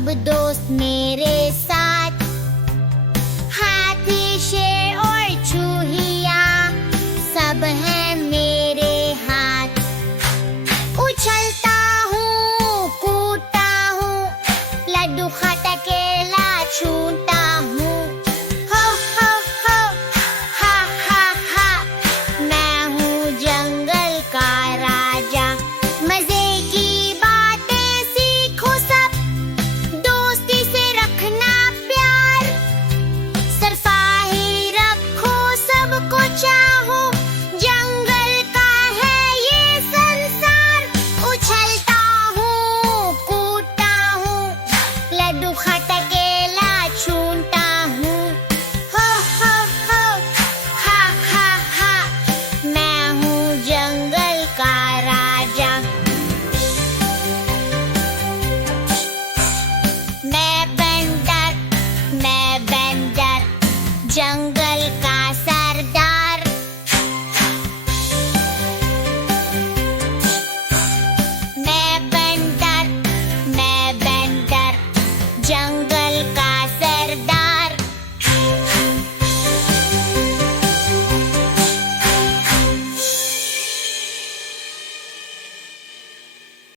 सब दोस्त मेरे साथ, हाथी शेर और चूहिया सब हैं मेरे हाथ। उछलता हूँ कूदता हूँ, लड्डू खाता केला छूता हूँ। हो हो हो हा हा हा, मैं हूँ जंगल का राजा। मजे की बातें सीखो सब, दोस्ती से रखना प्यार। सरफाही रखो सबको चाहो, जंगल का है ये संसार। उछलता हूँ कूदता हूँ, लड्डू खाता केला छूता हूँ। हो हो हा हा हा, मैं हूँ जंगल का राजा। मैं बंदर जंगल